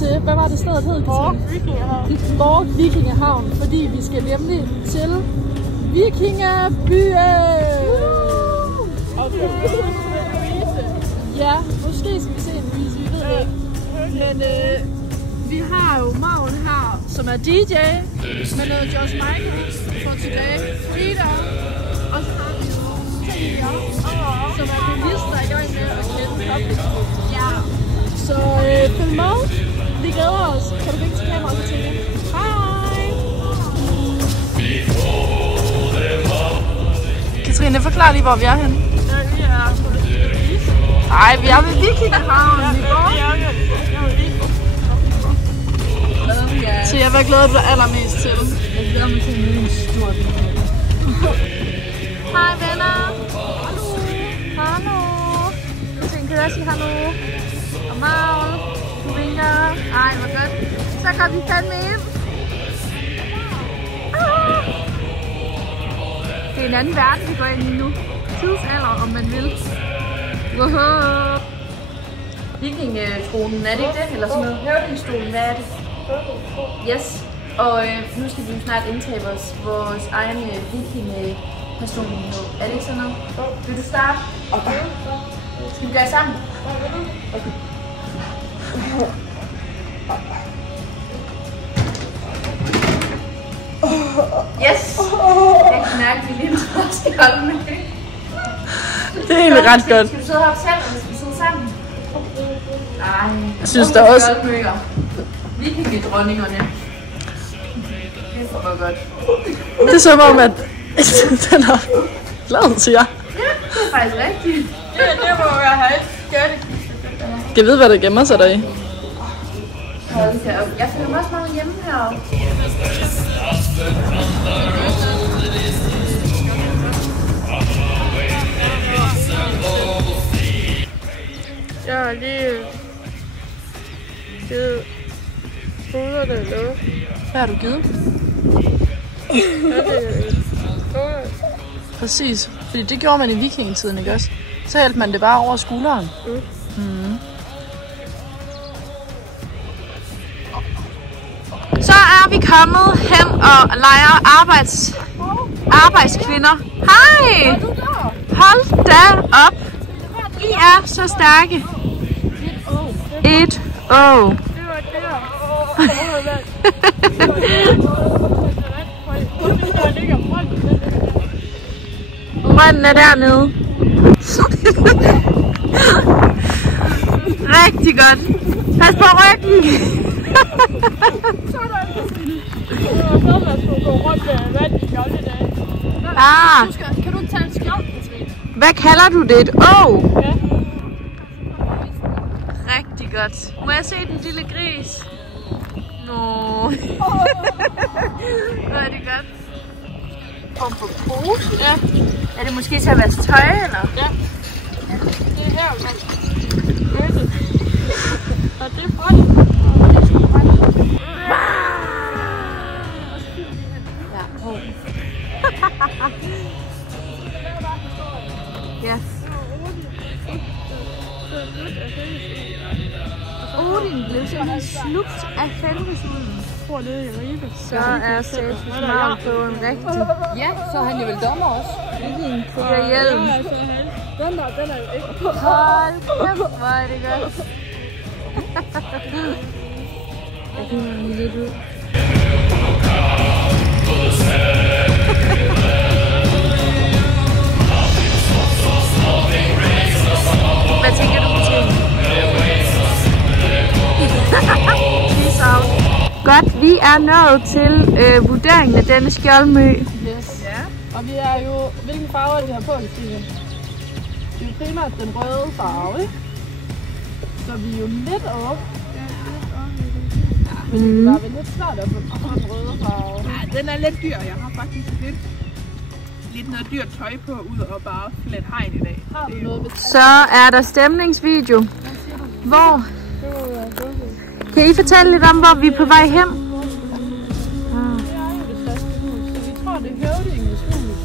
til, hvad var det stedet hed? Borg Vikingehavn, fordi vi skal nemlig til Vikingebyen! Ja, måske skal vi se en Louise, vi ved det ikke. Men vi har jo Magne her, som er DJ, med noget Josh Michaels, fotograf, Frida, og så har vi jo Talia, som er bilister i gang med at kende public. Ja. Så følg med. Vi glæder os. Kan du vinke til kameraet til Talia? Hej! Katrine, forklar lige, hvor vi er henne. Ja, vi er på det vise. Nej, vi er ved Vikingehavn i går. Så hvad glæder du dig allermest til? Jeg glæder mig til en stor video. Hej venner! Hallo! Hallo! Katrine, kan du også sige hallo? Og Magne, du vinker. Ej, hvor godt. Så går vi fandme ind. Det er en anden verden, vi går ind i nu. Tidsalder, om man vil. Wow. Vikingetronen, er det ikke det? Eller sådan noget? Høvdingstolen, hvad er det? Yes. Og nu skal vi jo snart indtage vores egen vikingeperson. Er det ikke sådan noget? Vil du starte? Okay. Skal vi gøre det sammen? Okay. Yes! Jeg kan mærke, at vi lige skal holde med. Det er egentlig ret godt. Skal du sidde heroppe selv, eller skal vi sidde sammen? Ej, jeg synes der også... Vikingedronningerne. Det er for godt. Det er som om, at den har glad til jer. Ja, det er faktisk rigtigt. Ja, det må jeg have. Gør det. Kan jeg vide, hvad der gemmer sig deri? Jeg føler mig også meget hjemme heroppe. Jeg har lige givet foder der eller hvad har du givet? Præcis, fordi det gjorde man i vikingetiden, ikke også? Så hældte man det bare over skulderen. Så er vi kommet hen og leger arbejdskvinder. Hej! Hold da op! I er så stærke. Et år. Brønden er dernede. Rigtig godt. Pas på ryggen. Kan du tage en skjold, Katrine? Hvad kalder du det? Et å? Ja. Rigtig godt. Må jeg se den lille gris? Nå. Hvor er det godt. Form for pose? Ja. Er det måske til at vaske tøj, eller? Ja. Det er her, man. Og det er for det. Ja. Odin blev simpelthen slugt af Fenrisulven. Så er status meget på en rigtig. Ja, så er han jo vel dommer også. Viking kriger hjelm. Den er jo ikke på. Hold kæft, hvor er det godt. Jeg finder den lidt ud. Hvad tænker du på ting? Godt, vi er nået til vurderingen af denne skjoldmø. Yes. Ja. Og vi er jo, hvilken farve er vi har på, Stine? Det er jo primært den røde farve, ikke? Så vi er jo lidt oppe. Ja, men det var vel lidt svært at få den røde farve. Ja, den er lidt dyr. Jeg har faktisk lidt noget dyrt tøj på, ud og bare flet hegn i dag. Så er der stemningsvideo. Hvor? Kan I fortælle lidt om, hvor vi er på vej hen? Vi tror, det er høvdingens hus.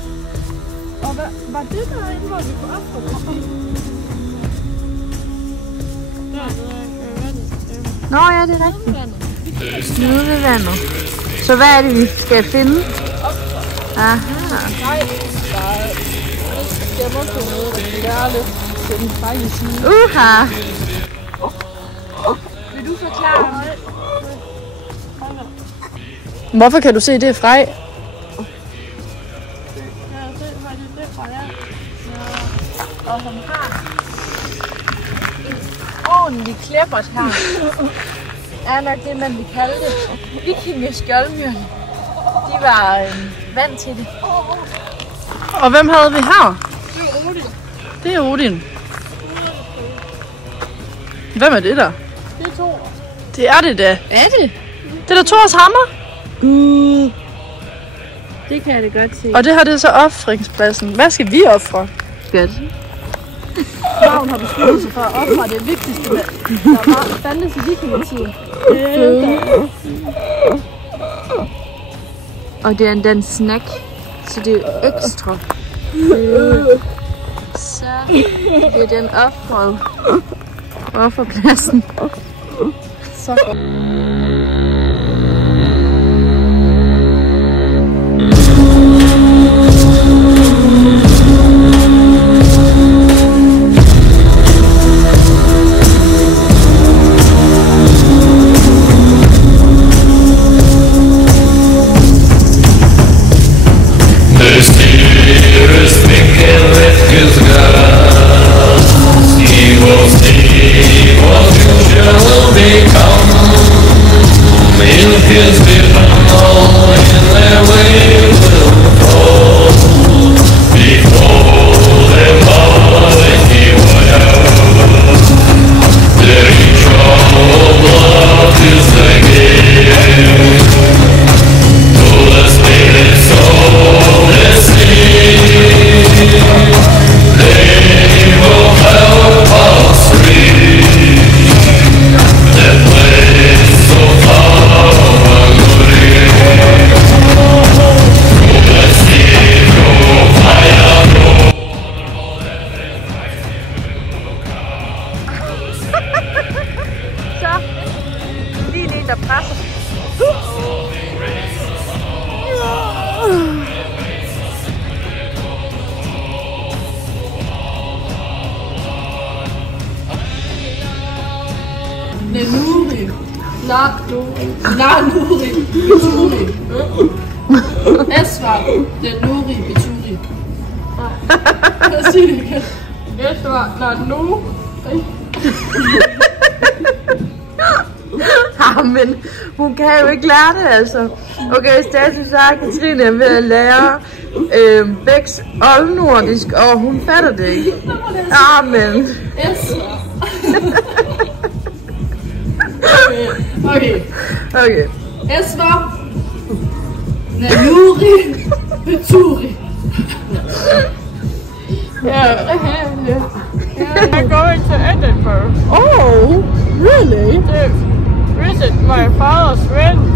Og hvad, var det derinde, hvor vi går op på? Nå ja, det er rigtigt. Nede ved vandet. Så hvad er det, vi skal finde? Aha. Nej, der stemmer på noget, der kan være lidt til den fejlige side. Vil du forklare mig? Hvorfor kan du se det fra? Og han har en ordentlig klæbert her. Er nok det, man vil kalde det. Vikingeskjoldmyrne. De var vant til det. Og hvem havde vi her? Det er Odin. Det er Odin. Hvem er det der? Det er Thor. Det er det da. Er det? Det er da Thors hammer. Det kan jeg da godt se. Og det her det er så offringspladsen. Hvad skal vi ofre? Godt. Ravn har besluttet sig for at ofre det vigtigste, der fandtes i vikingetiden. Og det er endda en snack, så det er ekstra. Så det er den offerpladsen. Så godt. Nanuri Beturi. Esvar Nanuri Beturi. Hvad siger det igen? Esvar Nanuri. Men hun kan jo ikke lære det, altså. Okay, status er Katrine er ved at lære Bæks oldnordisk, og hun fatter det ikke. Men. Okay. Esvar Nanuri Beturi. I'm going to Edinburgh. Oh, really? To visit my father's friend.